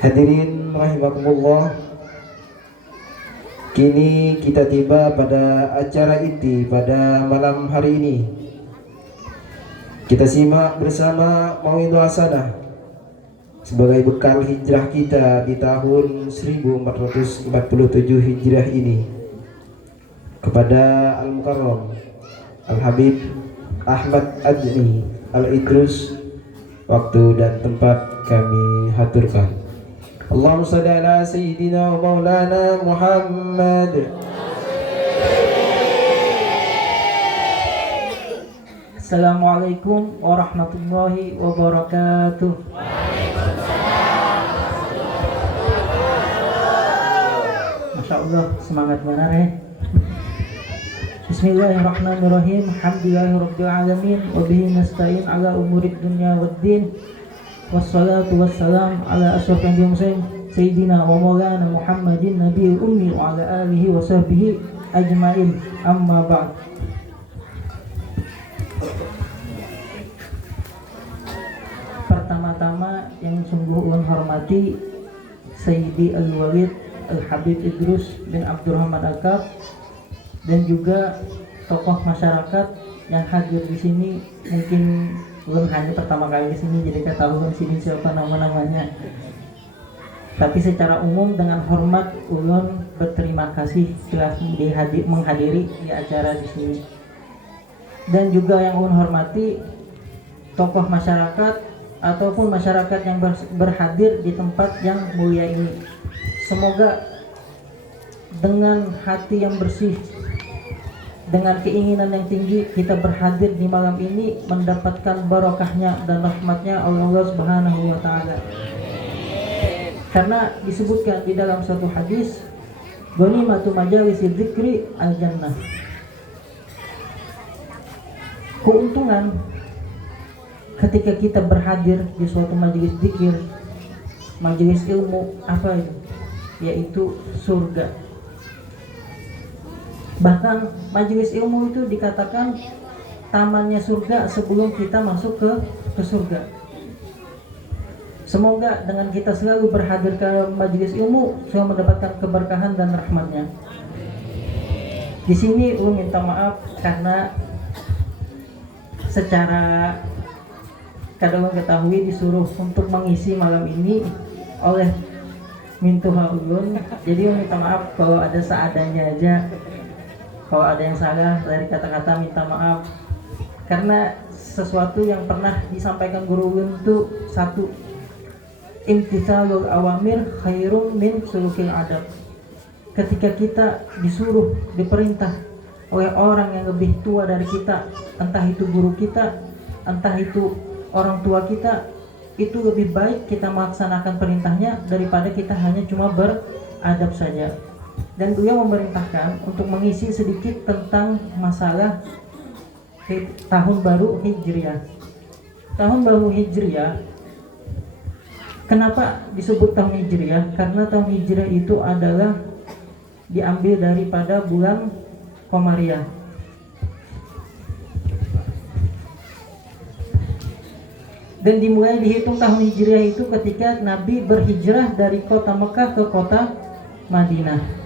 Hadirin rahimakumullah, kini kita tiba pada acara inti pada malam hari ini. Kita simak bersama mauidhah hasanah sebagai bekal hijrah kita di tahun 1447 Hijriah ini kepada Al-Mukarram Al-Habib Ahmad Adni Al-Idrus. Waktu dan tempat kami haturkan. Allahumma shalli ala sayyidina wa maulana Muhammad. Assalamualaikum warahmatullahi wabarakatuh. Masya Allah, semangat benar ya. Bismillahirrahmanirrahim. Alhamdulillahirabbil alamin wa bihi nasta'in ala umurid dunya waddin. Wassalatu wassalam ala asyrafil mursalin sayyidina wa maulana Muhammadin nabiyil ummi wa ala alihi wa sahbihi ajmain. Amma ba'd. Pertama-tama yang sungguh ulun hormati Sayyidi Al-Walid Al-Habib Idrus bin Abdurrahman Akab, dan juga tokoh masyarakat yang hadir di sini. Mungkin belum hanya pertama kali di sini, jadi kita tahu di sini siapa nama-namanya. Tapi secara umum dengan hormat ulun berterima kasih telah menghadiri di acara di sini. Dan juga yang ulun hormati tokoh masyarakat ataupun masyarakat yang berhadir di tempat yang mulia ini. Semoga dengan hati yang bersih, dengan keinginan yang tinggi, kita berhadir di malam ini mendapatkan barokahnya dan rahmatnya Allah Subhanahu wa ta'ala. Karena disebutkan di dalam satu hadis, ghanimatu majalisil dzikri al-jannah. Keuntungan ketika kita berhadir di suatu majelis zikir, majelis ilmu, apa itu? Yaitu surga. Bahkan majelis ilmu itu dikatakan tamannya surga sebelum kita masuk ke surga. Semoga dengan kita selalu berhadir ke majelis ilmu, selalu mendapatkan keberkahan dan rahmatnya. Di sini ulun minta maaf karena secara kadang ketahui disuruh untuk mengisi malam ini oleh mintuha ulun. Jadi ulun minta maaf kalau ada seadanya aja. Kalau ada yang salah dari kata-kata minta maaf. Karena sesuatu yang pernah disampaikan guru ulun itu satu, imtithalul awamir khairum min sulukil adab. Ketika kita disuruh, diperintah oleh orang yang lebih tua dari kita, entah itu guru kita, entah itu orang tua kita, itu lebih baik kita melaksanakan perintahnya daripada kita hanya cuma beradab saja. Dan beliau memerintahkan untuk mengisi sedikit tentang masalah tahun baru Hijriah. Tahun baru Hijriah, kenapa disebut tahun Hijriah? Karena tahun Hijriah itu adalah diambil daripada bulan Komariah. Dan dimulai dihitung tahun Hijriah itu ketika Nabi berhijrah dari kota Mekah ke kota Madinah.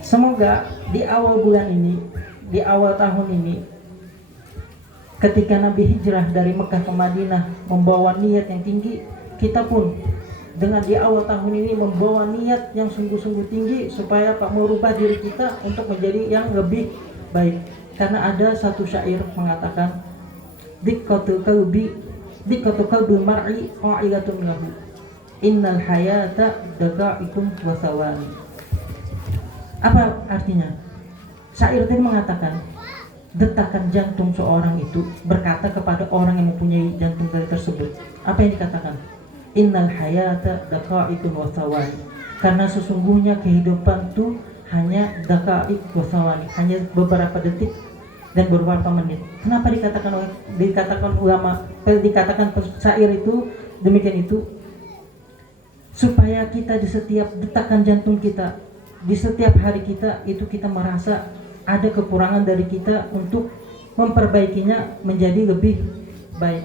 Semoga di awal bulan ini, di awal tahun ini, ketika Nabi hijrah dari Mekah ke Madinah membawa niat yang tinggi, kita pun dengan di awal tahun ini membawa niat yang sungguh-sungguh tinggi supaya Pak merubah diri kita untuk menjadi yang lebih baik. Karena ada satu syair mengatakan, diqqatul qalbi mar'i qa'ilatun lahu, innal hayata daqa'ikum wa thawani. Apa artinya? Syair tadi mengatakan detakan jantung seorang itu berkata kepada orang yang mempunyai jantung dari tersebut. Apa yang dikatakan? Innal hayata daqa'iqun wa thawani. Karena sesungguhnya kehidupan itu hanya daqa'iq wa thawani, hanya beberapa detik dan beberapa menit. Kenapa dikatakan ulama, dikatakan syair itu demikian itu? Supaya kita di setiap detakan jantung kita di setiap hari kita itu kita merasa ada kekurangan dari kita untuk memperbaikinya menjadi lebih baik.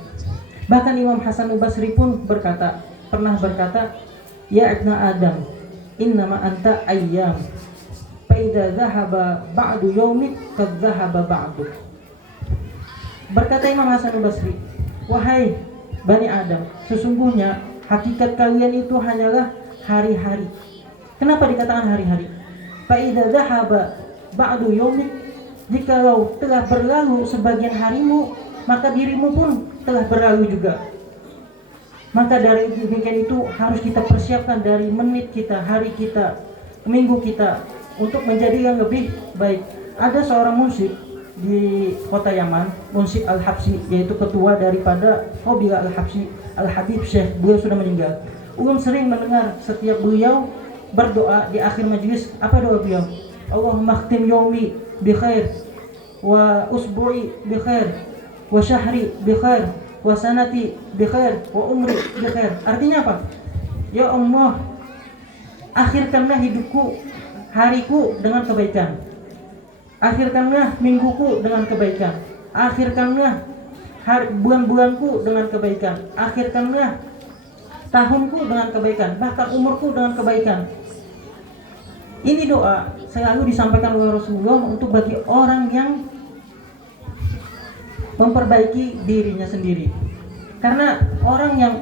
Bahkan Imam Hasan Basri pun pernah berkata, ya ibna Adam, innama anta ayyam, fa idza dhahaba ba'du yaumik qad dhahaba ba'du. Berkata Imam Hasan Basri, wahai Bani Adam, sesungguhnya hakikat kalian itu hanyalah hari-hari. Kenapa dikatakan hari-hari? Fa idza dhahaba ba'du yaumik, jikalau telah berlalu sebagian harimu, maka dirimu pun telah berlalu juga. Maka dari demikian itu harus kita persiapkan dari menit kita, hari kita, minggu kita untuk menjadi yang lebih baik. Ada seorang munsif di kota Yaman, Munsif Al-Habsyi, yaitu ketua daripada Qabilah Al-Habsyi, Al-Habib Syekh. Beliau sudah meninggal. Ulun sering mendengar setiap beliau berdoa di akhir majelis. Apa doa beliau? Allahumma khtim yaumi bi khair, wa usbu'i bi khair, wa syahri bi khair, wa sanati bi khair, wa umri bi khair. Artinya apa? Ya Allah, akhirkanlah hidupku, hariku dengan kebaikan. Akhirkanlah mingguku dengan kebaikan. Akhirkanlah bulan-bulanku dengan kebaikan. Akhirkanlah tahunku dengan kebaikan, bahkan umurku dengan kebaikan. Ini doa selalu disampaikan oleh Rasulullah untuk bagi orang yang memperbaiki dirinya sendiri. Karena orang yang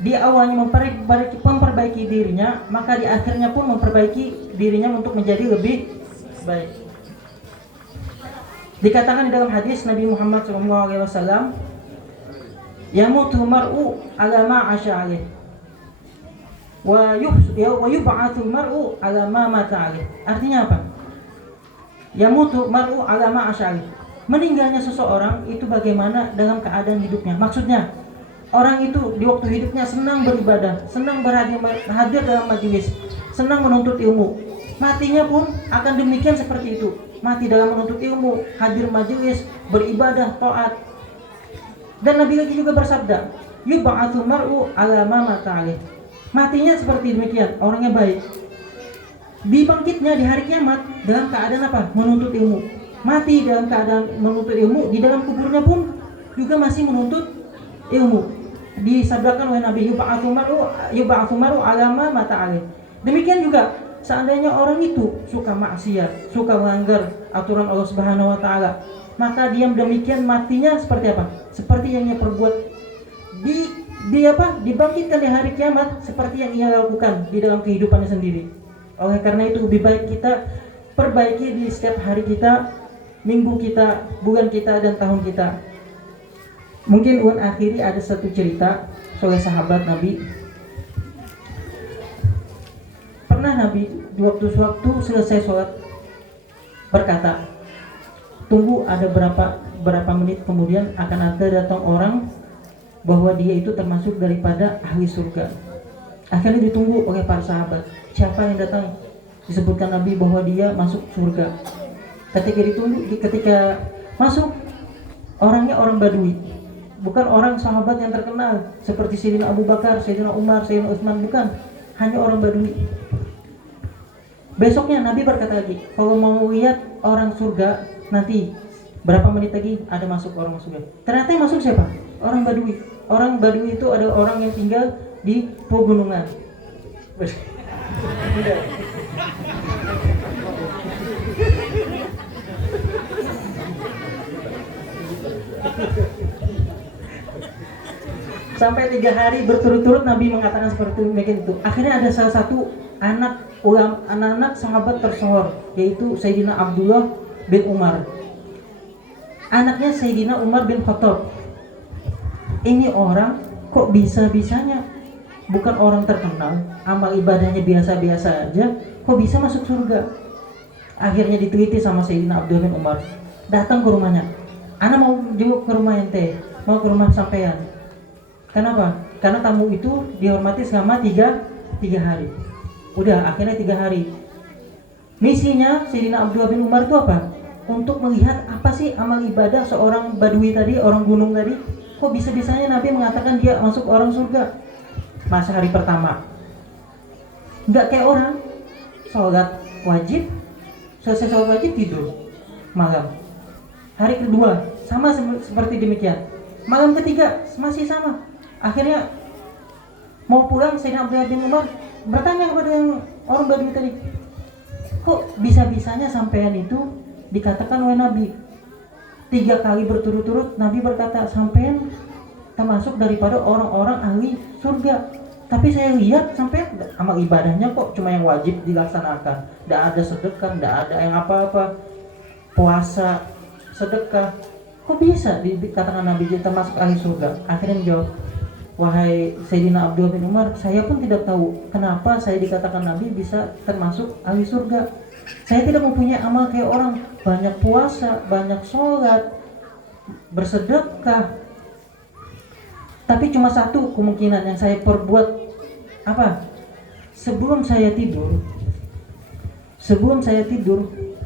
di awalnya memperbaiki dirinya, maka di akhirnya pun memperbaiki dirinya untuk menjadi lebih baik. Dikatakan di dalam hadis Nabi Muhammad SAW, yamutu mar'u ala ma 'asha 'alaih wa yub'atsu mar'u ala ma mata 'alaih. Artinya apa? Yamutu mar'u ala ma 'asha 'alaih. Meninggalnya seseorang itu bagaimana dalam keadaan hidupnya. Maksudnya, orang itu di waktu hidupnya senang beribadah, senang hadir dalam majelis, senang menuntut ilmu. Matinya pun akan demikian seperti itu. Mati dalam menuntut ilmu, hadir majelis, beribadah, taat. Dan Nabi lagi juga bersabda, yub'atsu mar'u ala ma mata 'alaih. Matinya seperti demikian, orangnya baik. Dibangkitnya di hari kiamat dalam keadaan apa? Menuntut ilmu. Mati dalam keadaan menuntut ilmu, di dalam kuburnya pun juga masih menuntut ilmu. Disabdakan oleh Nabi, yub'atsu mar'u ala ma mata 'alaih. Demikian juga seandainya orang itu suka maksiat, suka melanggar aturan Allah Subhanahu wa taala, maka dia demikian matinya seperti apa? Seperti yang ia perbuat. Dibangkitkan di hari kiamat seperti yang ia lakukan di dalam kehidupannya sendiri. Oleh karena itu lebih baik kita perbaiki di setiap hari kita, minggu kita, bulan kita, dan tahun kita. Mungkin Uwan akhiri ada satu cerita oleh sahabat Nabi. Pernah Nabi di waktu selesai sholat berkata, tunggu, ada berapa menit kemudian akan ada datang orang bahwa dia itu termasuk daripada ahli surga. Akhirnya ditunggu oleh para sahabat. Siapa yang datang? Disebutkan Nabi bahwa dia masuk surga. Ketika masuk, orangnya orang Badui, bukan orang sahabat yang terkenal seperti Sayyidina Abu Bakar, Sayyidina Umar, Sayyidina Utsman, bukan, hanya orang Badui. Besoknya Nabi berkata lagi, kalau mau lihat orang surga nanti berapa menit lagi ada masuk orang surga. Ternyata yang masuk siapa? Orang Badui. Orang Badui itu adalah orang yang tinggal di pegunungan. Sampai 3 hari berturut-turut Nabi mengatakan seperti itu. Akhirnya ada salah satu anak sahabat tersohor, yaitu Sayyidina Abdullah bin Umar. Anaknya Sayyidina Umar bin Khattab. Ini orang kok bisa-bisanya, bukan orang terkenal, amal ibadahnya biasa-biasa aja, kok bisa masuk surga? Akhirnya diteliti sama Sayyidina Abdullah bin Umar. Datang ke rumahnya. Ana mau jenguk ke rumah ente, mau ke rumah sampean. Kenapa? Karena tamu itu dihormati selama 3 hari. Udah, akhirnya 3 hari. Misinya Sayyidina Abdullah bin Umar itu apa? Untuk melihat apa sih amal ibadah seorang Badui tadi, orang gunung tadi. Kok bisa-bisanya Nabi mengatakan dia masuk orang surga? Masa hari pertama nggak kayak orang sholat wajib, selesai sholat wajib tidur malam. Hari kedua sama seperti demikian. Malam ketiga masih sama. Akhirnya mau pulang, Sayyidina Abdullah bin Umar bertanya kepada yang orang Badui tadi, kok bisa-bisanya sampean itu dikatakan oleh Nabi 3 kali berturut-turut Nabi berkata sampean termasuk daripada orang-orang ahli surga. Tapi saya lihat sampean amal ibadahnya kok cuma yang wajib dilaksanakan, tidak ada sedekah, tidak ada yang apa-apa, puasa, sedekah. Kok bisa dikatakan Nabi termasuk ahli surga? Akhirnya menjawab, wahai Sayyidina Abdullah bin Umar, saya pun tidak tahu kenapa saya dikatakan Nabi bisa termasuk ahli surga. Saya tidak mempunyai amal kayak orang, banyak puasa, banyak sholat, bersedekah. Tapi cuma satu kemungkinan yang saya perbuat, apa? Sebelum saya tidur,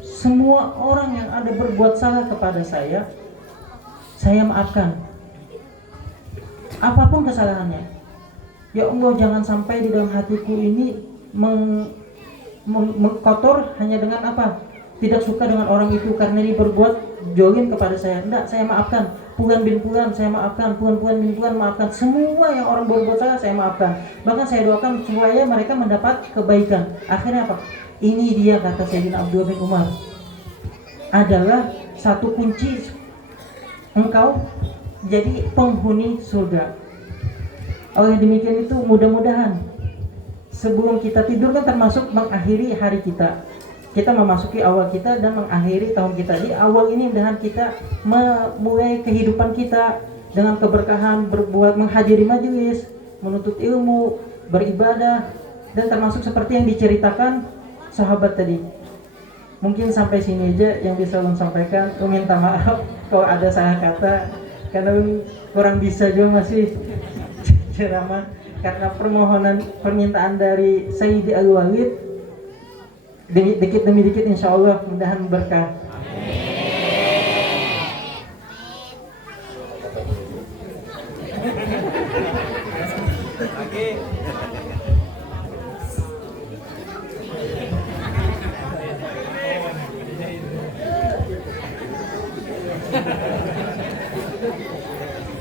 semua orang yang ada berbuat salah kepada saya maafkan. Apapun kesalahannya. Ya Allah, jangan sampai di dalam hatiku ini mengkotor hanya dengan apa? Tidak suka dengan orang itu karena dia berbuat jolim kepada saya. Enggak, saya maafkan. Pulan bin Pulan saya maafkan. Pulan bin Pulan maafkan. Semua yang orang berbuat salah saya maafkan. Bahkan saya doakan supaya mereka mendapat kebaikan. Akhirnya apa? Ini dia kata Sayyidina Abdullah bin Umar, adalah satu kunci engkau jadi penghuni surga. Oleh demikian itu mudah-mudahan sebelum kita tidur kan termasuk mengakhiri hari kita. Kita memasuki awal kita dan mengakhiri tahun kita. Di awal ini mudahan kita memulai kehidupan kita dengan keberkahan, berbuat, menghadiri majelis, menuntut ilmu, beribadah, dan termasuk seperti yang diceritakan sahabat tadi. Mungkin sampai sini aja yang bisa Ulun sampaikan. Ulun minta maaf kalau ada salah kata, karena Ulun kurang bisa juga masih ceramah. Karena permintaan dari Sayyidi Al-Walid, dikit demi dikit insya Allah mudahan berkah.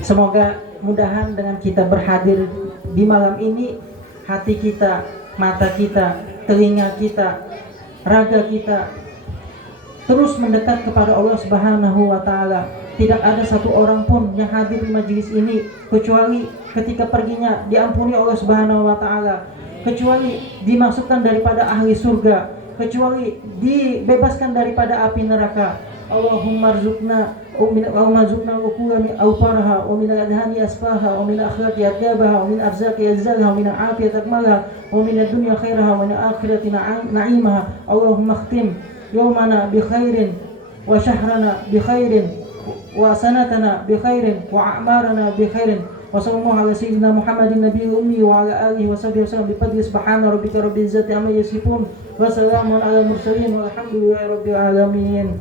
Semoga mudahan dengan kita berhadir di malam ini, hati kita, mata kita, telinga kita, raga kita terus mendekat kepada Allah Subhanahu wa Ta'ala. Tidak ada satu orang pun yang hadir di majelis ini kecuali ketika perginya diampuni Allah Subhanahu wa Ta'ala, kecuali dimasukkan daripada ahli surga, kecuali dibebaskan daripada api neraka. Allahumma rzuqna ukula min awfaraha wa min adhani asfaha wa min akhlaqi adyabaha wa min arzaqi azzalha wa min afiyat akmalha wa min ad-dunya khairaha wa min akhirati na'imaha. Allahumma khtim yawmana bi khairin wa shahrana bi khairin wa sanatana bi khairin wa a'marana bi khairin. Wa sallallahu ala sayyidina Muhammadin nabiyil ummi wa ala alihi wa sahbihi wasallam bi fadli subhana rabbika rabbil izzati amma yasifun wa salamun ala mursalin walhamdulillahi rabbil alamin.